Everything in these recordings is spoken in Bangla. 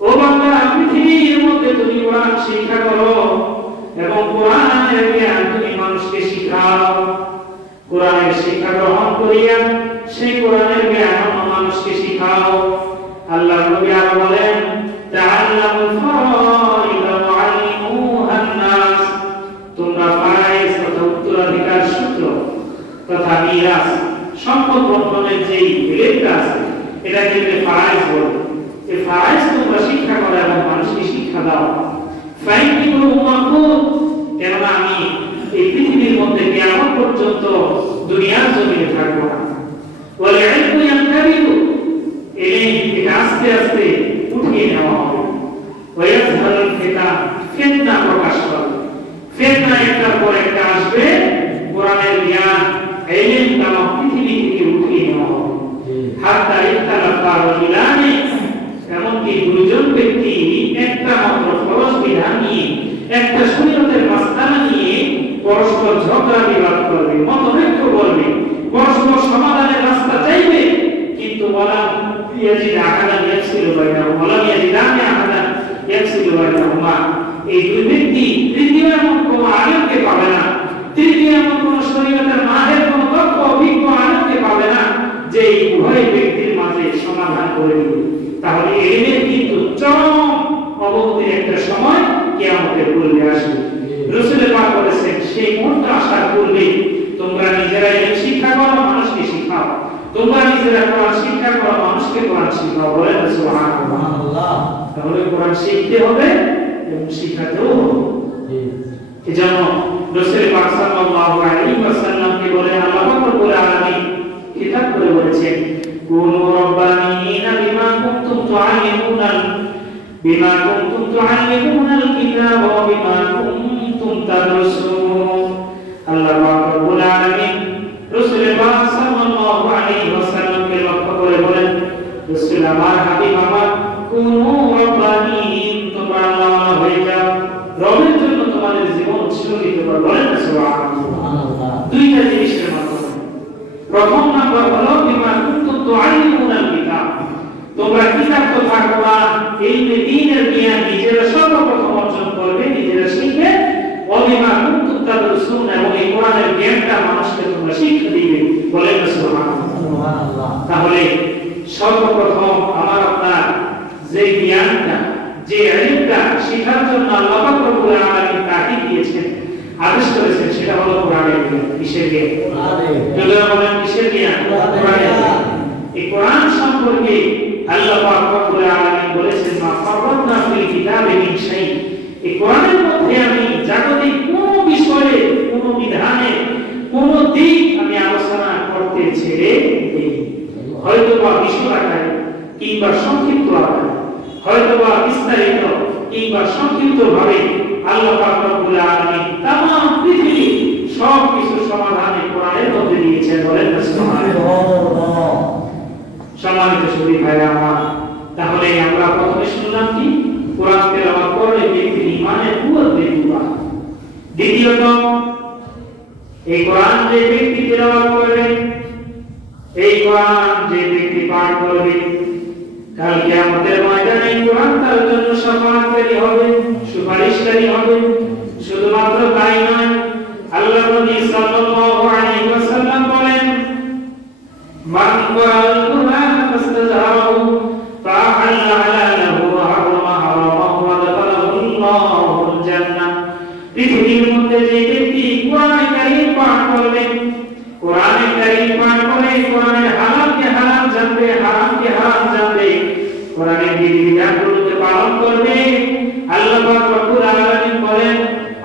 ও বান্দা, পৃথিবীর মধ্যে তুমি শিক্ষা করো এবং কোরআনের জ্ঞান তুমি মানুষকে শিখাও। কোরআনের শিক্ষা গ্রহণ করিয়া সেই কোরআনের জ্ঞান মানুষকে শিখাও। মিরাস সম্পদ বন্টনের যেই রেটটা আছে এটা কিন্তু ফারাইজ বলে। এই ফারাইজ তোমরা শিক্ষা করো এবং মানুষকে শিক্ষা দাও। ফাইনটি কোনো উম্মাকুত কেননা আমি এই পৃথিবীর মধ্যে কিয়ামত পর্যন্ত দুনিয়ার জমিনে থাকব না। ওয়াল ইলমু ইয়ানতাবিউ এই এটা আস্তে আস্তে উঠিয়ে নেওয়া হবে। ওয়ায়াজহারুল ফিতান, ফিতনা প্রকাশ ফিতনা একটার পর একটা আসবে, কোরআনের জ্ঞান এমনকি ব্যক্তি একটা মাত্র ফরজ বিধান নিয়ে একটা শরীয়তের মাসআলা নিয়ে পরস্পর ঝগড়া বিবাদ করবে পরস্পর সমাধানের রাস্তা চাইবে। কিন্তু বলা ইয়াজিদ আহাদা ইয়াকসিলু বাইনাহুম ওয়ালা ইয়াজিদানি আহাদা ইয়াকসিলু বাইনাহুমা এই দুই ব্যক্তি তৃতীয় এমন কোনো আলেমকে পাবে না। করে দিবে তাহলে এলিমের কিন্তু চরম অবগতির একটা সময় কিয়ামতের পূর্বে আসবে। রসুলের পাক বলেছেন সেই মুহূর্ত আসার পূর্বে তোমরা নিজেরা এলিম শিক্ষা করো মানুষকে শিখাও। তোমরা নিজেরা কোরআন শিক্ষা করো মানুষকে কোরআন শিখাও। বলেন সুবহানাল্লাহ। তাহলে কোরআন শিখতে হবে এবং শিখাতেও হবে। এজন্য রসুল পাক সাল্লাল্লাহু আলাইহি ওয়াসাল্লামকে বলেন আল্লাহ রব্বুল আলামিন কিতাব করে বলেছেন রব্বানিনা বিমা কুনতুম তুআল্লিমুনা বিমা কুনতুম তুআল্লিমুনাল কিতাব ওয়া বিমা কুনতুম তাদরুসুন আল্লাহ রব্বুল আলামিন রসুল পাক সাল্লাল্লাহু আলাইহি ওয়াসাল্লামকে লক্ষ্য করে বলেন, রসুল আমার হাবিব আমার, কুনু রব্বানিন তোমরা আল্লাহ হয়ে রবের জন্য তোমাদের জীবন উৎসর্গিত করো বলেন সুবহানাল্লাহ। দুইটা মাধ্যমে প্রথম নাম্বার হলো বিমা কুনতুম তুআল্লিমুনাল কিতাব তোমরা কিতাব তো থাকবা এই যে দ্বীনের জ্ঞান নিজেরা সর্বপ্রথম অর্জন করবে নিজেরা শিখবে। অবিমা কুনতুম তাদরুসুন এবং এই কোরআনের জ্ঞানটা মানুষকে তোমরা শিক্ষা দিবে। বলেন সুবহানাল্লাহ। তাহলে সর্বপ্রথম আমার আপনার যে জ্ঞানটা যে ইলমটা শেখার জন্য আল্লাহ রব্বুল আলামিন তাকে দিয়েছেন। আদেশ করেছেন সেটা হলো কোরআনের জ্ঞান। কিসের জ্ঞান। যদি বলেন কিসের জ্ঞান? কোরআনের এই কোরআন সম্পর্কে আল্লাহ পাক রব্বুল আলামিন বলেছেন মা ফাররাতনা ফিল কিতাবে মিন শাই। এই কোরআনের মধ্যে আমি জাগতিক কোন বিষয়ে কোন বিধানে কোন দিক আমি আলোচনা করতে ছেড়ে দেই হয়তো বা বিশদ আকারে কিংবা সংক্ষিপ্ত আকারে হয়তো বা বিস্তারিত কিংবা সংক্ষিপ্ত ভাবে আল্লাহ পাক রব্বুল সম্মানিত শরীর ভাইরা আমার, তাহলে আমরা প্রথমে শুনলাম কি? কোরআন তেলাওয়াত করলে ব্যক্তির ইমানের কুয়াত বৃদ্ধি পায়। দ্বিতীয়ত, এই কোরআন যে ব্যক্তি তেলাওয়াত করবে, এই কোরআন যে ব্যক্তি পাঠ করবে, কাল কিয়ামতের ময়দানে কোরআন তার জন্য শাফাআতকারী হবে, সুপারিশকারী হবে। শুধুমাত্র তাই নয়, আল্লাহ নবী সাল্লাল্লাহু পৃথিবীর মধ্যে যে ব্যক্তি কোরআনে কারীম পাঠ করবে কোরআনে কারীম পাঠ করে কোরআনের হালালকে হালাল জানবে, হারামকে হারাম জানবে, কোরআনের বিধিবিধানগুলোকে পালন করবে। আল্লাহ পাক রব্বুল আলামিন বলেন,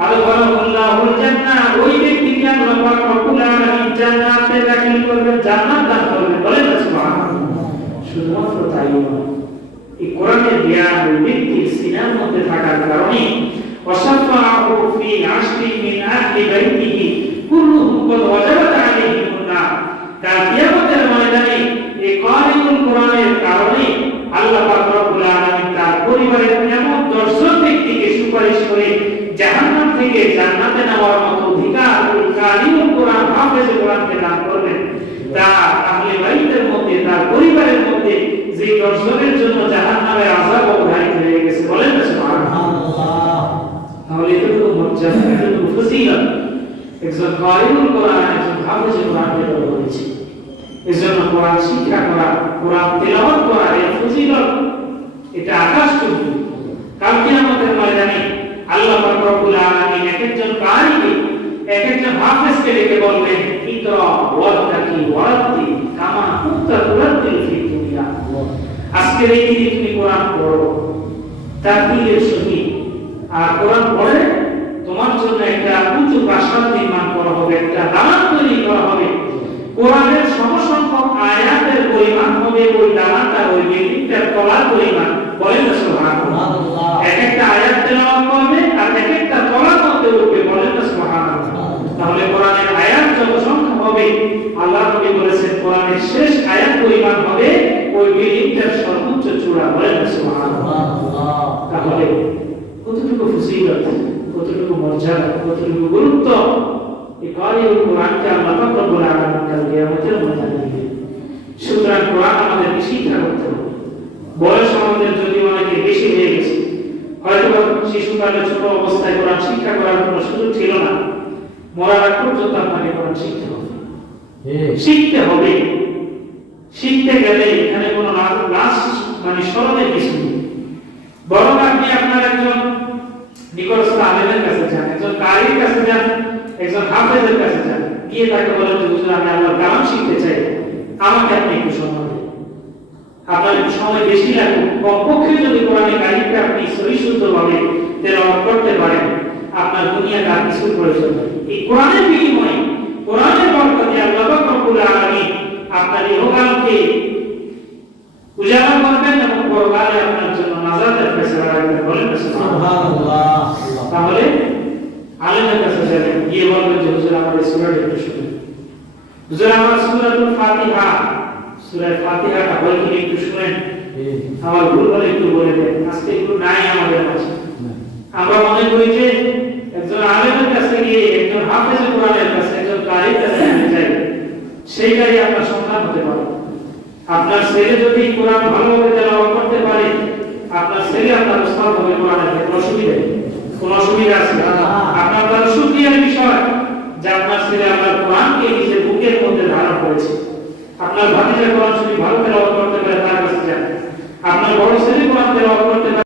আদখালাহুল্লাহুল জান্নাহ। ওই ব্যক্তিকে আল্লাহ পাক রব্বুল আলামিন জান্নাতে দাখিল করবেন জান্নাত দান করবেন বলেন সুবহানাল্লাহ। শুধুমাত্র তাই নয়, এই কোরআনের জ্ঞান ওই ব্যক্তির সিনার মধ্যে থাকার কারণে وشفعه في عشر من أهل بيته كلهم قد وجبت عليهم النار কাল কিয়ামতের ময়দানে এই কারিমুল কোরআনের কারণে আল্লাহ পাক রব্বুল আলামিন তার পরিবারের এমন দর্শন ব্যক্তিকে সুপারিশ করে জাহান্নাম থেকে জান্নাতে নেওয়ার মতো অধিকার ওই কারিমুল কোরআন হাফেজ কোরআনকে দান করবেন তার আহলে বাইতের মধ্যে তার পরিবারের মধ্যে যে দর্শনের জন্য জাহান্নামের আযাব অবধারিত হয়ে গেছে বলেন না সুবহানাল্লাহ তাহলে এতটুকু ফজিলত একজন কারিমুল কোরআন, একজন হাফেজ কোরআনকে দেওয়া হয়েছে। এজন্য কোরআন শিক্ষা করা, কোরআন তেলাওয়াত করা, এর ফজিলত এটা আকাশ চুম্বি কালকে আমাদের ময়দানে আল্লাহ পাক রব্বুল আলামিন এক একজন কারিকে এক একজন হাফেজকে ডেকে বলবেন ইকরা ওয়াত্তাকি ওয়াত্তি কামা কুনতা তুরাত্তিল ফি দুনিয়া। আজকের এই দিনে তুমি কোরআন পড়ো তাকবীরের সহিত, আর কোরআন পড়ে তোমার জন্য একটা উঁচু প্রাসাদ নির্মাণ করা হবে একটা দালান তৈরি করা হবে কোরআনের সমসংখ্যক আয়াতের পরিমাণ হবে ওই দালানটা ওই বিল্ডিংটার তলার পরিমাণ বলেন না সুবহানাল্লাহ এক একটা আয়াত তেলাওয়াত করবে আর এক একটা তলার মধ্যে উঠবে বলেন না সুবহানাল্লাহ তাহলে কোরআনের আয়াত যত সংখ্যা হবে আল্লাহ নবী বলেছেন কোরআনের শেষ আয়াত পরিমাণ হবে ওই বিল্ডিংটার সর্বোচ্চ চূড়া বলেন না সুবহানাল্লাহ তাহলে কতটুকু ফজিলত কতটুকু মর্যাদা কতটুকু গুরুত্ব এই কারিউল কোরআনকে আল্লাহ পাক রব্বুল আলামিন কাল কিয়ামতের ময়দানে দিবেন। সুতরাং কোরআন আমাদেরকে শিক্ষা করতে হবে। বয়স আমাদের যদি অনেকে বেশি হয়ে গেছে হয়তো শিশুকালে ছোট অবস্থায় কোরআন শিক্ষা করার কোনো সুযোগ ছিল না। মরার আগ পর্যন্ত আপনাকে কোরআন শিখতে হবে। শিখতে হবে। শিখতে গেলে এখানে কোনো নাচ মানে স্মরণের কিছু নেই। বরং আপনি আপনার একজন নিকটস্থ আলেমের কাছে যান, একজন কারির কাছে যান, একজন হাফেজের কাছে যান, গিয়ে তাকে বলেন, যে হুজুর, আমি আল্লাহর কালাম শিখতে চাই, আমাকে আপনি একটু সময় দিন। আপনার একটু সময় বেশি লাগুক কমপক্ষে যদি কোরআনে আপনি তেলাওয়াত করতে পারেন, আপনার দুনিয়াতে আর প্রয়োজন এই কোরআনের বিনিময়ে, কোরআনের বরকতে আল্লাহ রব্বুল আলামিন আপনার ইহকালকে উজালা করবেন আপনার জন্য নাজাতের রাখবেন বলেন সুবহানাল্লাহ। তাহলে আলেমের কাছে যাবেন গিয়ে বলবেন যে হুজুর আমার সূরাটা একটু শুনুন। হুজুর আমার সূরাতুল ফাতিহা সূরা ফাতিহাটা একটু শুনেন? আমার ভুল হলে একটু বলে দেন। আজকে একটু নাই আমাদের কাছে। আমরা মনে করি যে একজন আলেমের কাছে গিয়ে একজন হাফেজ কোরআনের কাছে একজন কারির কাছে যাই সেইটাই আপনার সন্তান হতে পারে। আপনার ছেলে যদি কোরআন ভালোভাবে তেলাওয়াত করতে পারে আপনার ছেলে আপনার উস্তাদ হবে কোরআনের ক্ষেত্রে অসুবিধা? কোনো অসুবিধা আছে আপনার তার সুক্রিয়ার বিষয় যে আপনার ছেলে আপনার কোরআনকে নিজের বুকের মধ্যে ধারণ করেছে। আপনার ভাতিজা কোরআন শরীফ ভালো তেলাওয়াত করতে পারে তার কাছে যান। আপনার বড় ছেলে কোরআন তেলাওয়াত করতে পারে।